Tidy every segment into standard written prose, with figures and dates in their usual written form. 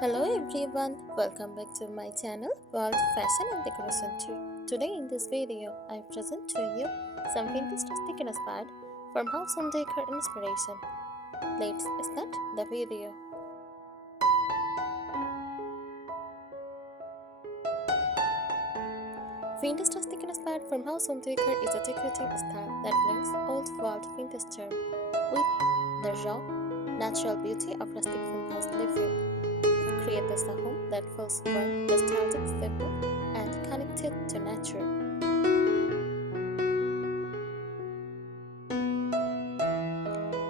Hello everyone, welcome back to my channel called Fashion and Decoration Tour. Today in this video, I present to you some vintage rustic inspired farmhouse home decor inspiration. Let's start the video. Vintage rustic inspired farmhouse home decor is a decorating style that blends old world vintage charm with the raw, natural beauty of rustic farmhouse living. Creates a home that feels warm, nostalgic, simple, and connected to nature.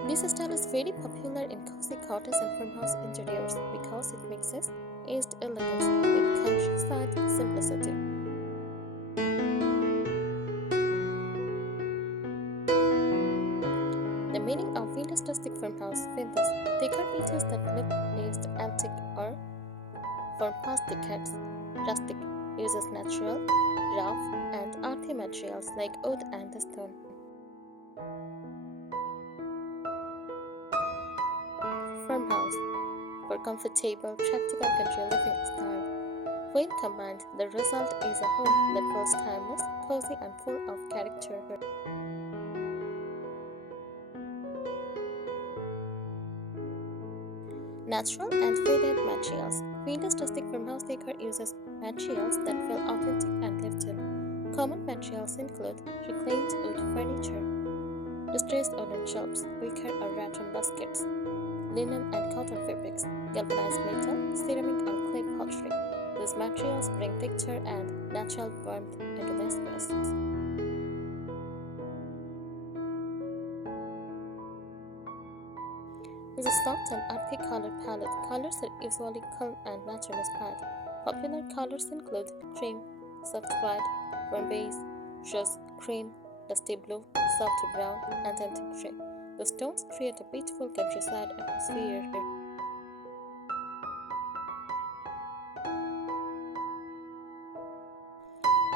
This style is very popular in cozy cottage and farmhouse interiors because it mixes aged elegance with countryside simplicity. The meaning of vintage rustic farmhouse vintage decor features that look aged, antique, or from past decades. Rustic uses natural, rough, and earthy materials like wood and stone. Farmhouse for comfortable, practical country living style. When combined, the result is a home that feels timeless, cozy, and full of character. Natural and variant materials. Vintage rustic farmhouse decor uses materials that feel authentic and lived in. Common materials include reclaimed wood furniture, distressed wooden shelves, wicker or rattan baskets, linen and cotton fabrics, galvanized metal, ceramic or clay pottery. These materials bring texture and natural warmth into the space. With a soft and earthy color palette, colors are usually calm and natural inspired. Popular colors include cream, soft white, warm beige, rose, cream, dusty blue, soft brown, and antique gray. The tones create a beautiful countryside atmosphere.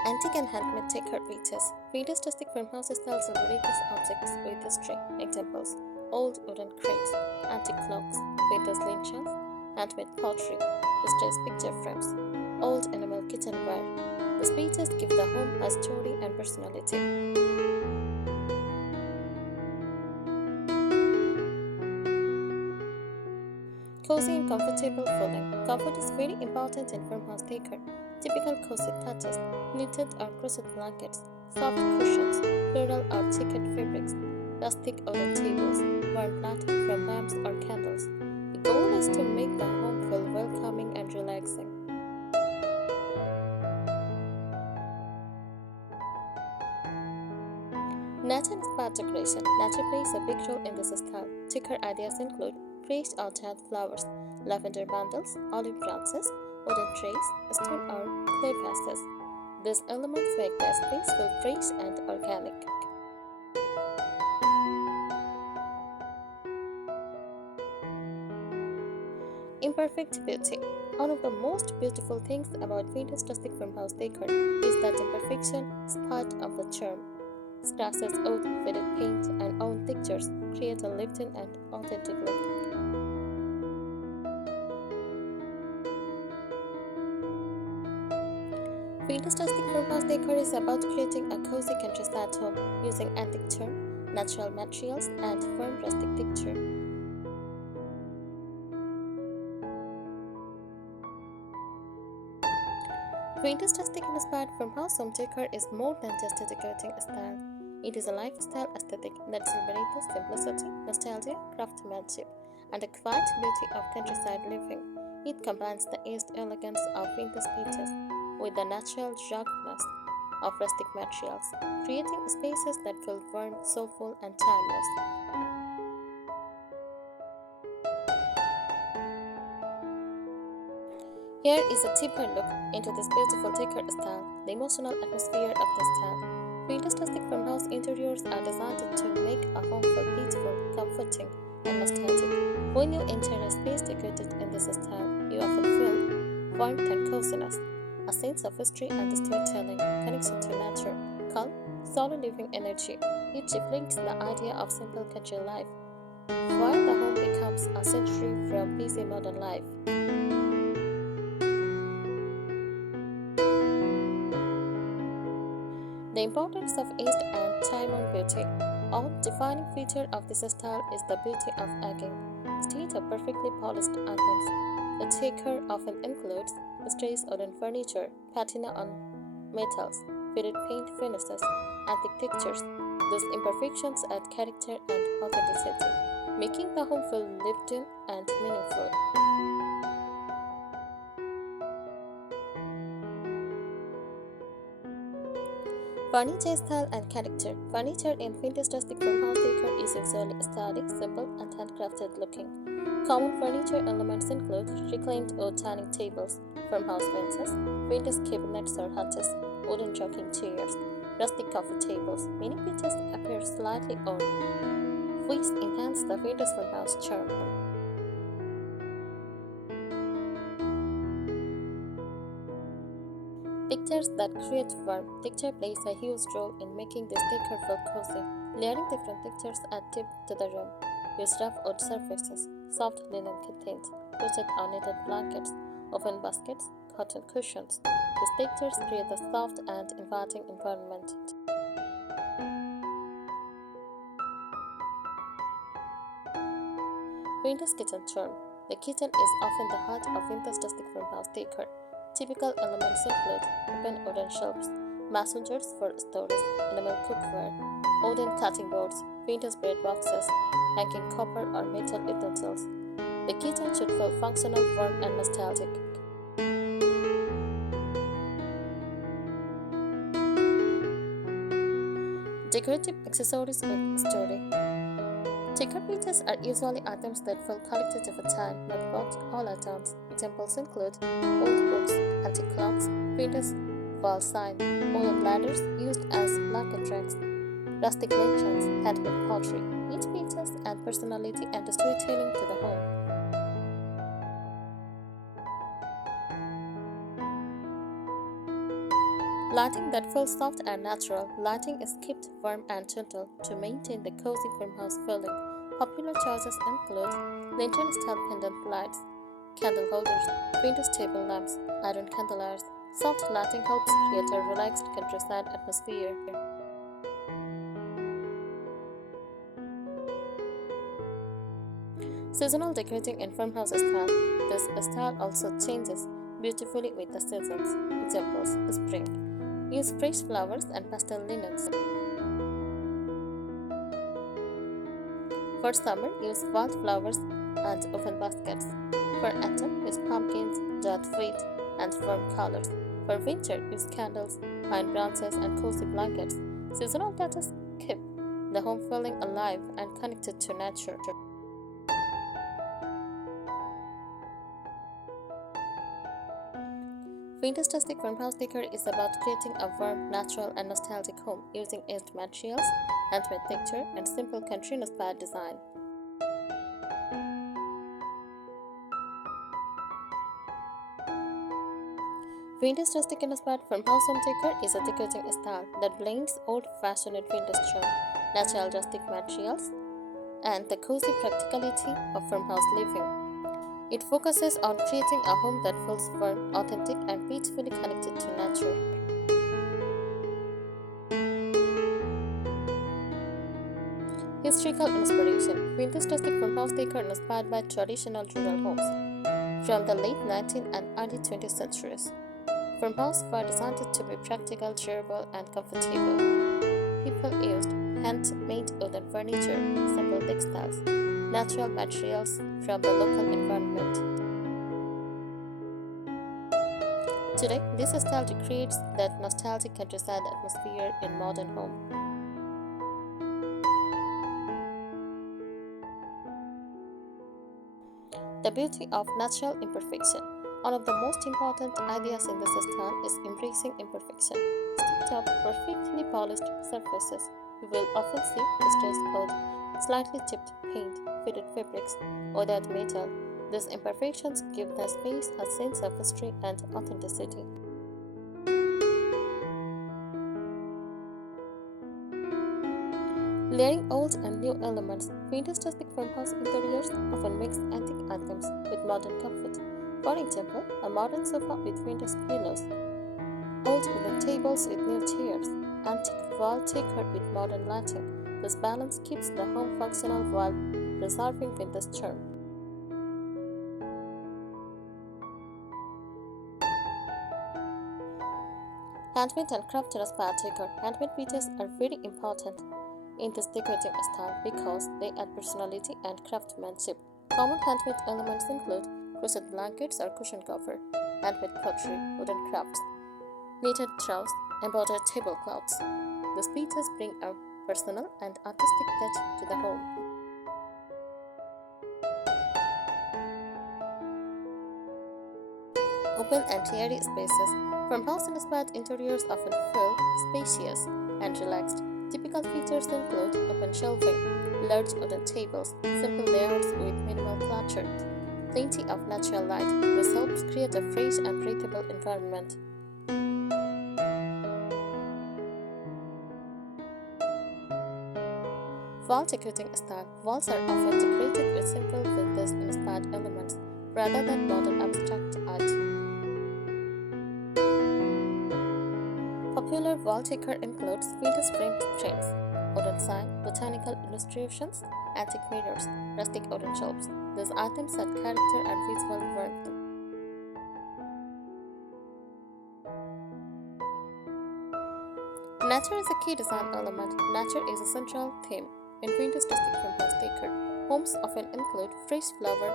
Antique and handmade decor features. Vintage rustic farmhouses tells of various objects with history. Examples: old wooden crates, antique clocks, vintage lynchings, handmade pottery, distressed picture frames, old enamel kitchenware. The pieces give the home a story and personality. Cozy and comfortable feeling. Comfort is very important in farmhouse decor. Typical cozy touches, knitted or crochet blankets, soft cushions, floral or checkered fabrics, rustic wooden tables, warm lighting from lamps or candles. The goal is to make the home feel welcoming and relaxing. Nature-inspired decoration. Nature plays a big role in this style. Decor ideas include fresh or dead flowers, lavender bundles, olive branches, wooden trays, stone or clay vases. These elements make the space feel fresh and organic. Imperfect beauty. One of the most beautiful things about vintage rustic farmhouse decor is that imperfection is part of the charm. Scratches, old faded paint, and own textures create a lived-in and authentic look. Vintage rustic farmhouse decor is about creating a cozy countryside home using antique charm, natural materials, and firm rustic texture. Vintage rustic inspired farmhouse home decor is more than just a decorating style. It is a lifestyle aesthetic that celebrates simplicity, nostalgia, craftsmanship, and the quiet beauty of countryside living. It combines the aged elegance of vintage pieces with the natural ruggedness of rustic materials, creating spaces that feel warm, soulful, and timeless. Here is a deeper look into this beautiful decor style, the emotional atmosphere of the style. Vintage rustic farmhouse interiors are designed to make a home feel peaceful, comforting, and nostalgic. When you enter a space decorated in this style, you often feel warmth and coziness, a sense of history and storytelling, connection to nature, calm, solid living energy. It reflects the idea of simple country life, where the home becomes a sanctuary from busy modern life. The importance of age and time on beauty. Our defining feature of this style is the beauty of egging. Instead of perfectly polished items, the decor often includes mysterious wooden furniture, patina on metals, faded paint finishes, antique textures. These imperfections add character and authenticity, making the home feel lived in and meaningful. Furniture style and character. Furniture in vintage rustic farmhouse decor is usually stylish, simple, and handcrafted looking. Common furniture elements include reclaimed wood dining tables, farmhouse benches, vintage cabinets or hutches, wooden rocking chairs, rustic coffee tables. Many pieces appear slightly old, which enhance the vintage farmhouse charm. Textures that create warmth. Texture plays a huge role in making this decor feel cozy. Layering different textures add depth to the room. Use rough wood surfaces, soft linen curtains, quilted or knitted blankets, open baskets, cotton cushions. These textures create a soft and inviting environment. Vintage kitchen charm. The kitchen is often the heart of vintage rustic farmhouse decor. Typical elements include open wooden shelves, mason jars for storage, enamel cookware, wooden cutting boards, vintage bread boxes, hanging copper or metal utensils. The kitchen should feel functional, warm, and nostalgic. Decorative accessories with story. Decor pieces are usually items that feel collected over time, not bought all at once. Examples include old books, antique clocks, vintage wall sign, wooden ladders used as blanket racks, rustic lanterns, handmade pottery. Each pieces add personality and storytelling to the home. Lighting that feels soft and natural. Lighting is kept warm and gentle to maintain the cozy farmhouse feeling. Popular choices include lantern-style pendant lights, candle holders, vintage table lamps, iron candeliers. Soft lighting helps create a relaxed countryside atmosphere. Seasonal decorating in farmhouse style. This style also changes beautifully with the seasons. Examples: spring. Use fresh flowers and pastel linens. For summer, use wildflowers and open baskets. For autumn, use pumpkins, dried fruit, and warm colors. For winter, use candles, pine branches, and cozy blankets. Seasonal touches keep the home feeling alive and connected to nature. Vintage rustic farmhouse decor is about creating a warm, natural, and nostalgic home using aged materials, handmade texture, and simple country-inspired design. Vintage rustic inspired farmhouse home decor is a decorating style that blends old-fashioned vintage charm, natural rustic materials, and the cozy practicality of farmhouse living. It focuses on creating a home that feels warm, authentic, and peacefully connected to nature. Historical inspiration. Vintage rustic farmhouse decor inspired by traditional rural homes from the late 19th and early 20th centuries. Farmhouses were designed to be practical, durable, and comfortable. People used handmade wooden furniture, simple textiles, natural materials from the local environment. Today, this style recreates that nostalgic countryside atmosphere in modern home. The beauty of natural imperfection. One of the most important ideas in this style is embracing imperfection. Instead of perfectly polished surfaces, you will often see distressed wood, slightly chipped paint, faded fabrics, weathered metal. These imperfections give the space a sense of history and authenticity. Layering old and new elements. Vintage rustic farmhouse interiors often mix antique items with modern comfort. For example, a modern sofa with vintage pillows, old wooden tables with new chairs, antique wall decor with modern lighting. This balance keeps the home functional while preserving vintage charm. Handmade and crafted inspired decor. Handmade pieces are very important in this decorating style because they add personality and craftsmanship. Common handmade elements include crochet blankets or cushion cover, handmade pottery, wooden crafts, knitted troughs, embroidered tablecloths. These pieces bring a personal and artistic touch to the home. Open and airy spaces. Farmhouse-inspired interiors often feel spacious and relaxed. Typical features include open shelving, large wooden tables, simple layouts with minimal clutter, plenty of natural light. This helps create a fresh and breathable environment. Wall decorating style. Walls are often decorated with simple vintage-inspired elements rather than modern abstract art. Popular wall decor includes vintage framed frames, wooden sign, botanical illustrations, antique mirrors, rustic wooden shelves. These items add character and visual warmth. Nature is a key design element. Nature is a central theme in vintage rustic farmhouse decor. Homes often include fresh flower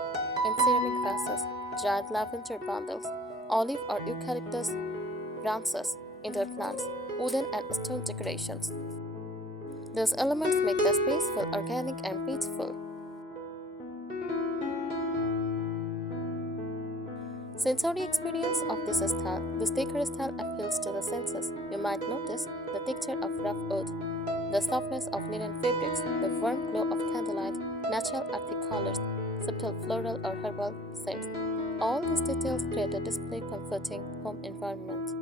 in ceramic vases, dried lavender bundles, olive or eucalyptus branches, indoor plants, wooden and stone decorations. Those elements make the space feel organic and peaceful. Sensory experience of this style. This decor style appeals to the senses. You might notice the texture of rough wood, the softness of linen fabrics, the warm glow of candlelight, natural earthy colors, subtle floral or herbal scents. All these details create a display comforting home environment.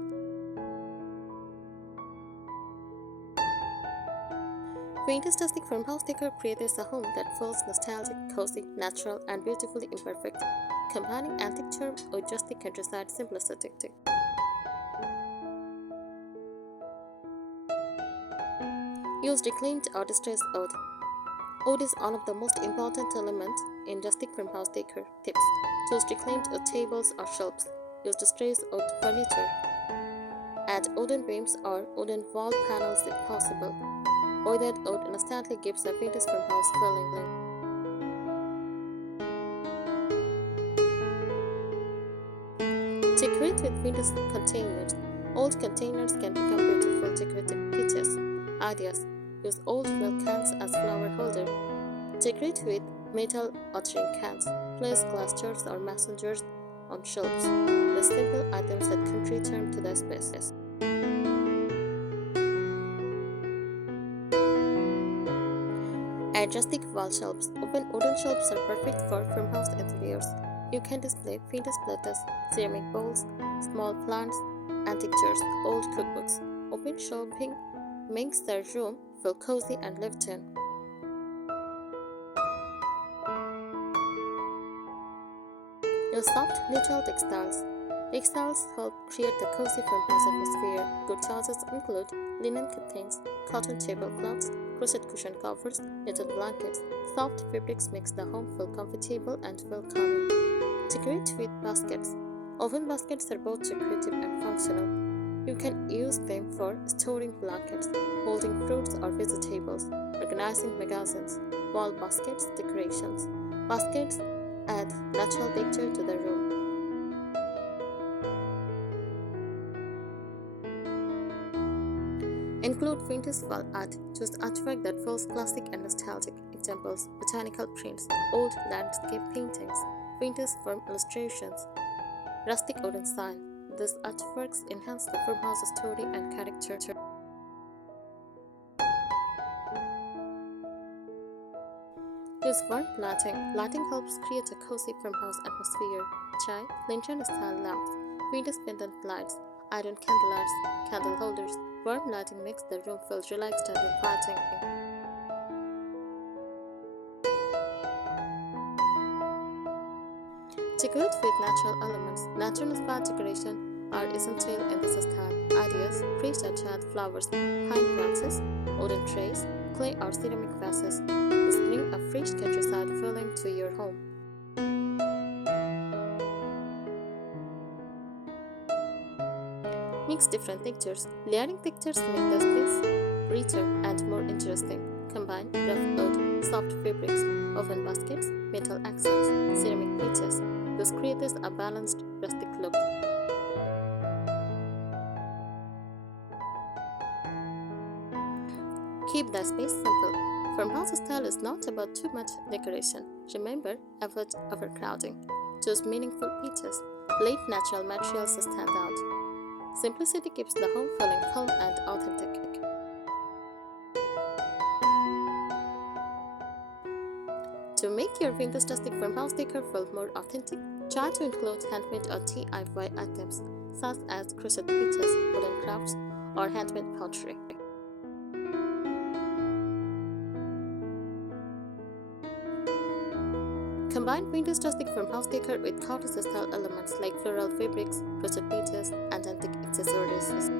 Vintage rustic farmhouse decor creates a home that feels nostalgic, cozy, natural, and beautifully imperfect, combining antique charm with rustic countryside simplicity. Use reclaimed or distressed wood. Wood is one of the most important elements in rustic farmhouse decor. Tips: choose reclaimed wood tables or shelves. Use distressed wood furniture. Add wooden beams or wooden wall panels if possible. Weathered wood instantly gives a vintage farmhouse feeling. Decorate with vintage containers. Old containers can become beautiful decorative pieces. Ideas: use old milk cans as flower holder. Decorate with metal watering cans. Place glass jars or mason jars on shelves. The simple items add country charm to the space. Add rustic wall shelves. Open wooden shelves are perfect for farmhouse interiors. You can display vintage platters, ceramic bowls, small plants, antique jars, old cookbooks. Open shelving makes the room feel cozy and lived in. Use soft, neutral textiles. Textiles help create the cozy farmhouse atmosphere. Good choices include linen curtains, cotton tablecloths, crochet cushion covers, knitted blankets. Soft fabrics makes the home feel comfortable and welcoming. Decorate with baskets. Oven baskets are both decorative and functional. You can use them for storing blankets, holding fruits or vegetables, organizing magazines. Wall baskets, decorations. Baskets add natural texture to the room. Include vintage wall art. Choose artwork that feels classic and nostalgic. Examples: botanical prints, old landscape paintings, vintage farm illustrations, rustic wooden sign. These artworks enhance the farmhouse story and character. Use warm lighting. Lighting helps create a cozy farmhouse atmosphere. Chai, lantern-style lamps, vintage pendant lights, iron candlelights, candle holders. Warm lighting makes the room feel relaxed and inviting. Decorate with natural elements. Natural-inspired decoration are essential in this style. Ideas: fresh enchanted flowers, pine branches, wooden trays, clay or ceramic vases. This bring a fresh countryside feeling to your home. Mix different textures. Layering textures make the space richer and more interesting. Combine rough wood, soft fabrics, oven baskets, metal accents, ceramic niches. This creates a balanced, rustic look. Keep the space simple. Farmhouse style is not about too much decoration. Remember, avoid overcrowding. Choose meaningful pieces. Let natural materials stand out. Simplicity keeps the home feeling calm and authentic. To make your vintage rustic farmhouse decor feel more authentic, try to include handmade or DIY items such as crochet pieces, wooden crafts, or handmade pottery. Combine vintage rustic farmhouse decor with cottage-style elements like floral fabrics, crochet pieces, and antique accessories.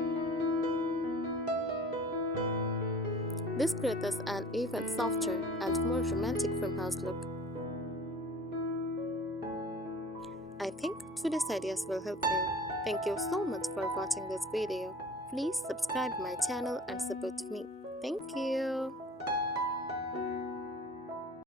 This creates an even softer and more romantic farmhouse look. I think today's ideas will help you. Thank you so much for watching this video. Please subscribe my channel and support me. Thank you.